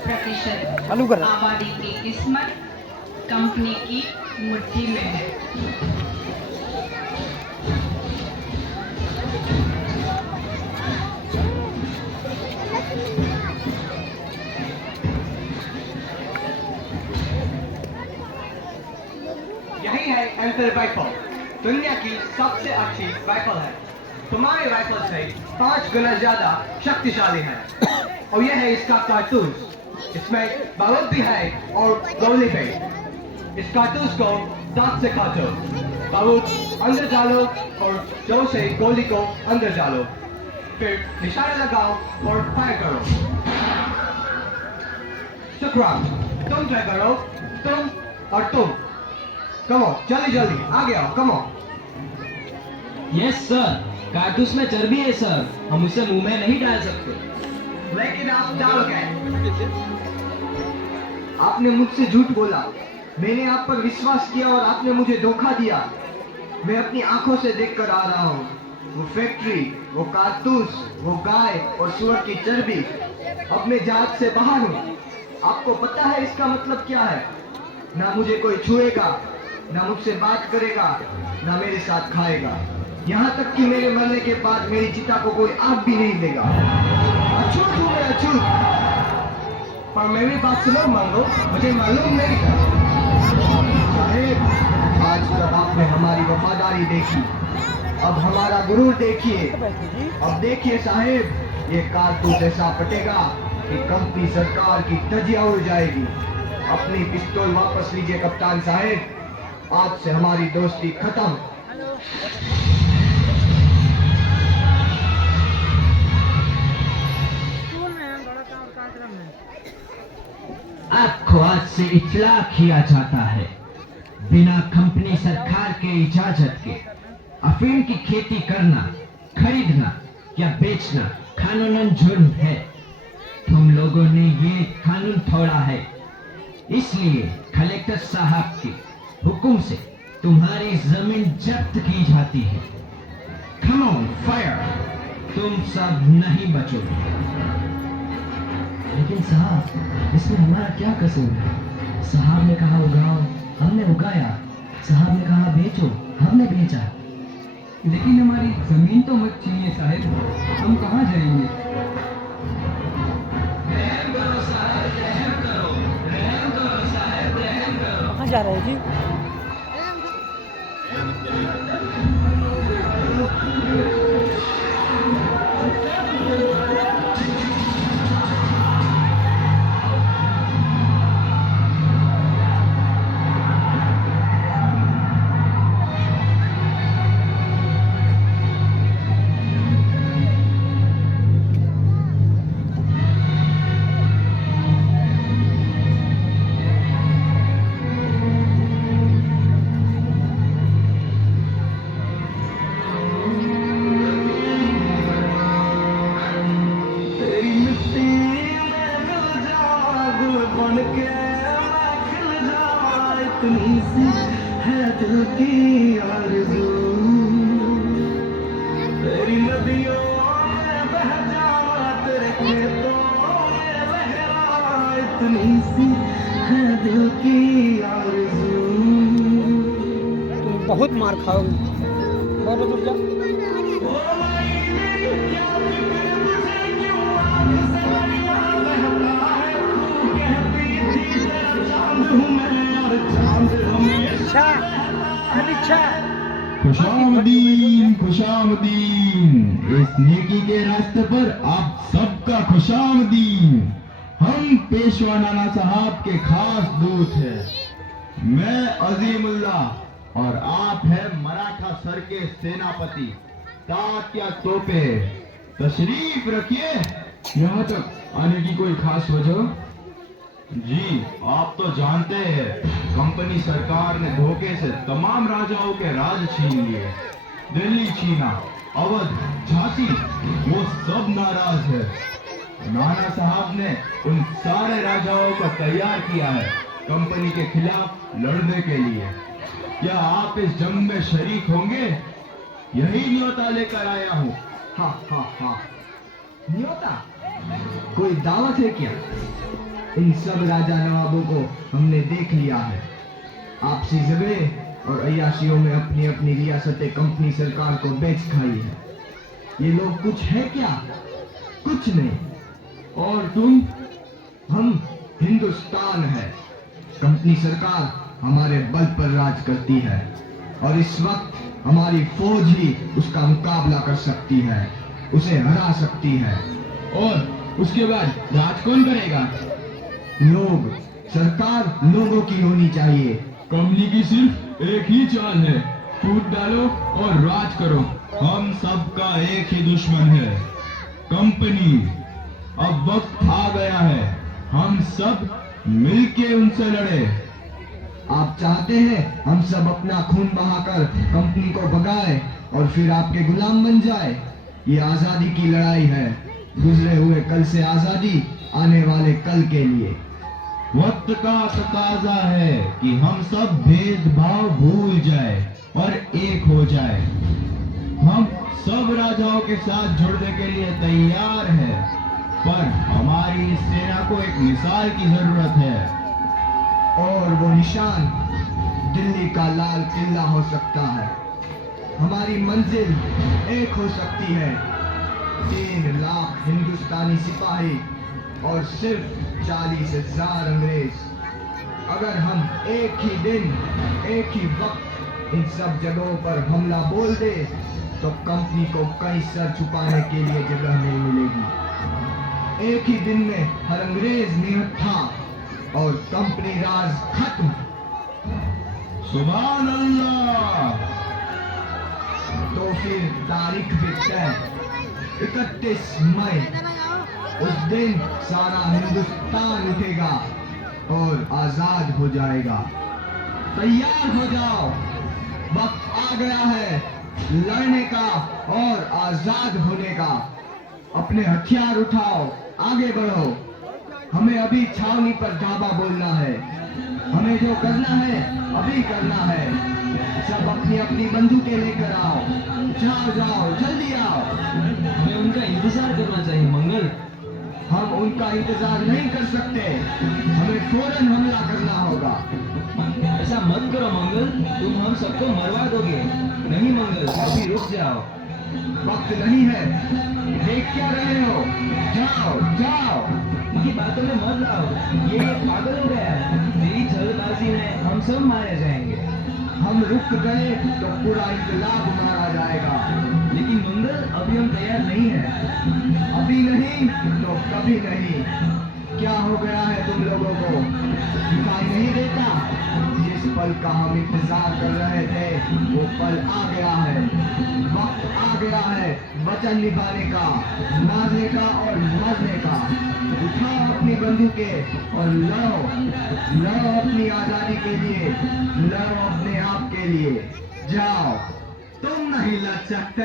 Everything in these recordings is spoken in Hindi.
प्रतिशत आबादी की किस्मत कंपनी की मुट्ठी में है। यही है एंकर राइफल, दुनिया की सबसे अच्छी राइफल है। तुम्हारे राइफल से 5 गुना ज्यादा शक्तिशाली है। और यह है इसका कारतूस। इसमें बारूद भी है और गोली भी। इस कारतूस को दांत से काटो, बारूद अंदर डालो और जोर से गोली को अंदर डालो, फिर निशाना लगाओ और फायर करो। शुक्रान, तुम ट्राई करो, तुम और तुम। कमो, जल्दी जल्दी आगे आओ, कमो। यस सर, कारतूस में चर्बी है सर, हम उसे मुंह में नहीं डाल सकते। लेकिन आप डाल गए। आपने मुझसे झूठ बोला, मैंने आप पर विश्वास किया और आपने मुझे धोखा दिया। मैं अपनी आंखों से देखकर आ रहा हूँ, वो फैक्ट्री, वो कारतूस, वो गाय और सुअर की चर्बी। अब मैं जांच से बाहर हूँ। आपको पता है इसका मतलब क्या है? ना मुझे कोई छुएगा, ना मुझसे बात करेगा, ना मेरे साथ खाएगा। यहाँ तक कि मेरे मरने के बाद मेरी चिता को कोई आग भी नहीं देगा। अछूत हूँ मैं, अछूत। पर मेरी बात सुनो मंगो, मुझे मालूम नहीं था। साहेब, आज तक आपने हमारी वफादारी देखी, अब हमारा गुरूर देखिए। अब देखिए साहेब, ये कारतूस ऐसा फटेगा कि कंपनी सरकार की धज्जियां उड़ जाएगी। अपनी पिस्तौल वापस लीजिए कप्तान साहेब, आज से हमारी दोस्ती खत्म। आपको आज से इत्तला किया जाता है, बिना कंपनी सरकार के इजाजत के अफीम की खेती करना, खरीदना या बेचना कानूनन जुर्म है। तुम लोगों ने ये कानून तोड़ा है, इसलिए कलेक्टर साहब के हुक्म से तुम्हारी जमीन जब्त की जाती है। कम ऑन फायर, तुम सब नहीं बचोगे। लेकिन साहब, इसमें हमारा क्या कसूर है? साहब ने कहा उगाओ, हमने उगाया। साहब ने कहा बेचो, हमने बेचा। लेकिन हमारी जमीन तो मत छीनिए साहब, हम कहाँ जाएंगे? रहम करो साहब, रहम करो, रहम करो साहब, रहम करो। कहाँ जा रहे हैं जी? है दिल की आरज़ू, तेरी नदियों में बह जावा, तेरे खेतों में लहरा, इतनी सी है दिल की आरज़ू। तुम बहुत मार खाओगे, बहुत दूर जा। खुशामदीन, खुशामदीन, इस नेकी के रास्ते पर आप सबका खुशामदीन। हम पेशवा नाना साहब के खास दूत हैं। मैं अजीमुल्ला और आप हैं मराठा सर के सेनापति तात्या तोपे। तशरीफ रखिए। यहाँ तक आने की कोई खास वजह? जी, आप तो जानते हैं, कंपनी सरकार ने धोखे से तमाम राजाओं के राज छीन लिए। दिल्ली छीना, अवध, झांसी, वो सब नाराज है। नाना साहब ने उन सारे राजाओं को तैयार किया है कंपनी के खिलाफ लड़ने के लिए। क्या आप इस जंग में शरीक होंगे? यही न्योता लेकर आया हूँ। हा न्योता? कोई दावत है क्या? इन सब राजा नवाबों को हमने देख लिया है। आपसी जगह और अय्याशियों में अपनी अपनी रियासतें कंपनी सरकार को बेच खाई है। ये लोग कुछ है क्या? कुछ नहीं। और तुम? हम हिंदुस्तान है। कंपनी सरकार हमारे बल पर राज करती है और इस वक्त हमारी फौज ही उसका मुकाबला कर सकती है, उसे हरा सकती है। और उसके बाद राज कौन करेगा? लोग। सरकार लोगों की होनी चाहिए। कंपनी की सिर्फ एक ही चाल है, फूट डालो और राज करो। हम सबका एक ही दुश्मन है, कंपनी। अब वक्त आ गया है, हम सब मिलके उनसे लड़े। आप चाहते हैं हम सब अपना खून बहाकर कंपनी को भगाए और फिर आपके गुलाम बन जाए? ये आजादी की लड़ाई है, गुजरे हुए कल से आजादी, आने वाले कल के लिए। वक्त का तकाजा है कि हम सब भेदभाव भूल जाए और एक हो जाए। हम सब राजाओं के साथ जुड़ने के लिए तैयार हैं, पर हमारी इस सेना को एक मिसाल की जरूरत है। और वो निशान दिल्ली का लाल किला हो सकता है। हमारी मंजिल एक हो सकती है। 3 लाख हिंदुस्तानी सिपाही और सिर्फ 40,000 अंग्रेज। अगर हम एक ही दिन, एक ही वक्त इन सब जगहों पर हमला बोल दे तो कंपनी को कहीं सर छुपाने के लिए जगह नहीं मिलेगी। एक ही दिन में हर अंग्रेज निहत्था और कंपनी राज खत्म। सुभान अल्लाह। तो फिर तारीख भी तय, 31 मई। उस दिन सारा हिंदुस्तान उठेगा और आजाद हो जाएगा। तैयार हो जाओ, वक्त आ गया है लड़ने का और आजाद होने का। अपने हथियार उठाओ, आगे बढ़ो। हमें अभी छावनी पर धावा बोलना है। हमें जो करना है अभी करना है। सब अपनी अपनी बंदूकें लेकर आओ। जाओ जाओ, जल्दी आओ। हमें उनका इंतजार करना चाहिए मंगल। हम उनका इंतजार नहीं कर सकते, हमें फौरन हमला करना होगा। ऐसा मत करो मंगल, तुम हम सबको मरवा दोगे। नहीं मंगल, अभी रुक जाओ। वक्त नहीं है, देख क्या रहे हो? जाओ जाओ। इनकी बातों में मत आओ, ये पागल हो गया है। मेरी जल्दबाजी में हम सब मारे जाएंगे। हम रुक गए तो पूरा इनकलाब मारा जाएगा। लेकिन मंगल, अभी हम तैयार नहीं है। अभी नहीं तो कभी नहीं। क्या हो गया है तुम लोगों को? दिखाई नहीं देता? जिस पल का हम इंतजार कर रहे थे वो पल आ गया है। वक्त आ गया है वचन निभाने का, मारने का और मरने का। उठाओ अपनी बंदूकें और लड़ो। लड़ो अपनी आजादी के लिए, लड़ो अपने आप के लिए। जाओ। तुम नहीं लड़ सकते,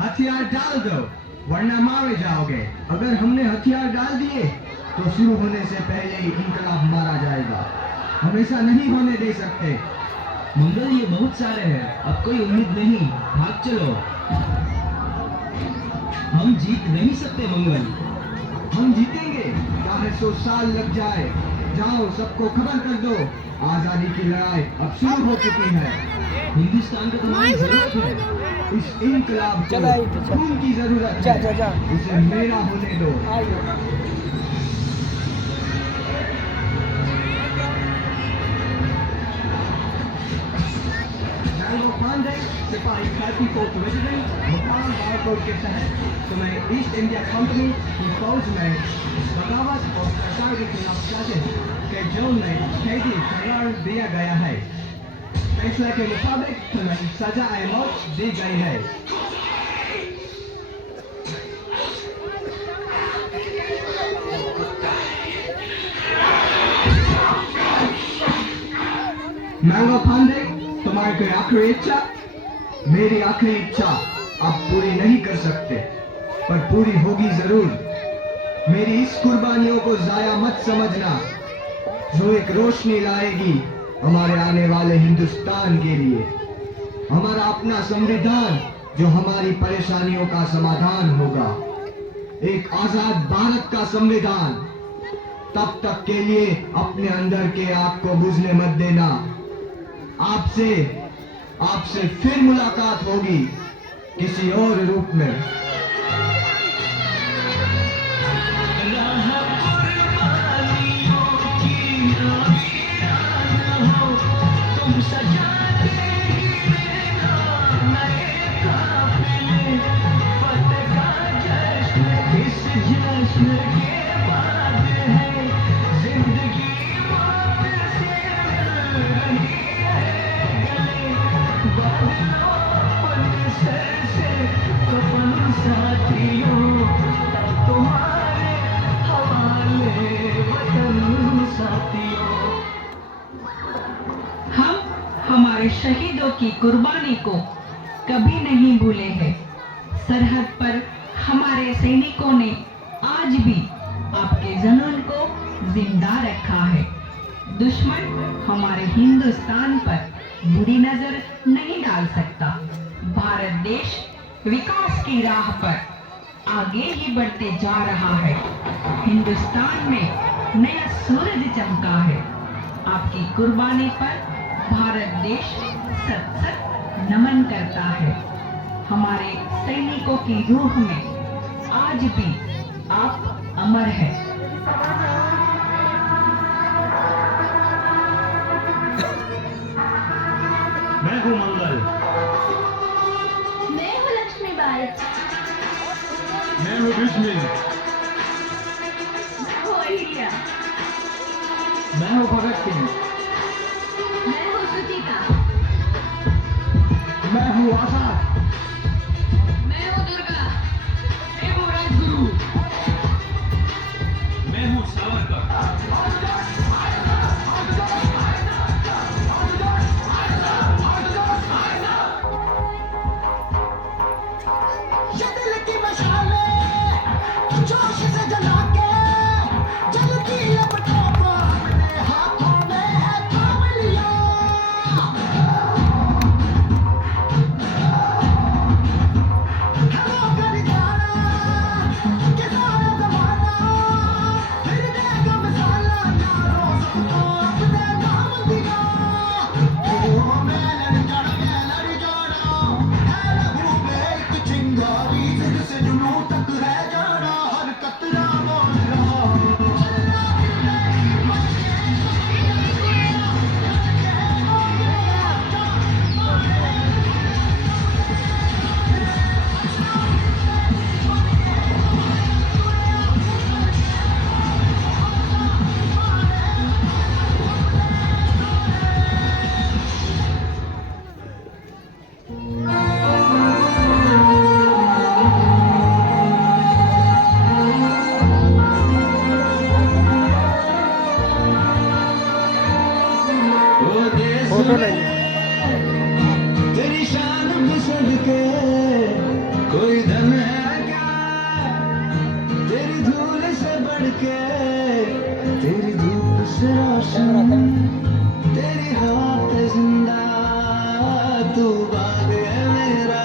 हथियार डाल दो वरना मारे जाओगे। अगर हमने हथियार डाल दिए तो शुरू होने से पहले ही इनकलाब मारा जाएगा। हम ऐसा नहीं होने दे सकते। मंगल, ये बहुत सारे हैं, अब कोई उम्मीद नहीं, भाग चलो। हम जीत नहीं सकते मंगल। हम जीतेंगे, चाहे 100 साल लग जाए। जाओ, सबको खबर कर दो, आजादी की लड़ाई अब शुरू हो चुकी है। हिंदुस्तान को तुम्हारी जरूरत है। इस इनकलाब को खून की जरूरत है। इसे मेरा होने दो। सिपाही खाकी court resident Bhopal bar code के तहत तुम्हें ईस्ट इंडिया कंपनी की फौज में बगावत और सरकार के खिलाफ साजिश के जुर्म में कैदी करार दिया गया है। फैसले के मुताबिक तुम्हें सजा-ए मौत दी गई है। मैंगो फांडे, तुम्हारी कोई आखिरी इच्छा? मेरी आखिरी इच्छा आप पूरी नहीं कर सकते, पर पूरी होगी जरूर। मेरी इस कुर्बानियों को जाया मत समझना, जो एक रोशनी लाएगी हमारे आने वाले हिंदुस्तान के लिए, हमारा अपना संविधान जो हमारी परेशानियों का समाधान होगा, एक आजाद भारत का संविधान। तब तक के लिए अपने अंदर के आग को बुझने मत देना। आपसे फिर मुलाकात होगी किसी और रूप में। हम हमारे शहीदों की कुर्बानी को कभी नहीं भूले हैं। सरहद पर हमारे सैनिकों ने आज भी आपके जुनून को जिंदा रखा है। दुश्मन हमारे हिंदुस्तान पर बुरी नजर नहीं डाल सकता। भारत देश विकास की राह पर आगे ही बढ़ते जा रहा है। हिंदुस्तान में नया सूरज चमका है। आपकी कुर्बानी पर भारत देश सत सत नमन करता है। हमारे सैनिकों की रूह में आज भी आप अमर हैं। मैं हूँ मंगल। मैं हूँ लक्ष्मीबाई। मैं हूँ दुश्मन। मैं हूँ अहिल्या। मैं हूँ भगत सिंह। मैं हूँ सुचिता। मैं हूँ आजाद। मैं हूँ दुर्गा। मैं हूँ राजगुरु। मैं हूँ सावरकर। ये दिल की मशाले जोश से जला के जलती लपटों को अपने हाथों में है थाम लिया। हेलो गरीबाना के सारा जमाना फिर देगा मिसाला यारों सबको अपने नाम दिया। ओ मैं लड़ जाना है लहू में एक चिंगारी सिर से जुनूं तक है जाना हर कतरा बोल रहा। फोटो नहीं तेरी शान पसंद के कोई धन है क्या तेरी धूल से बढ़ के तेरी धूप से रोशन तेरी हवा पे जिंदा तू बाग है मेरा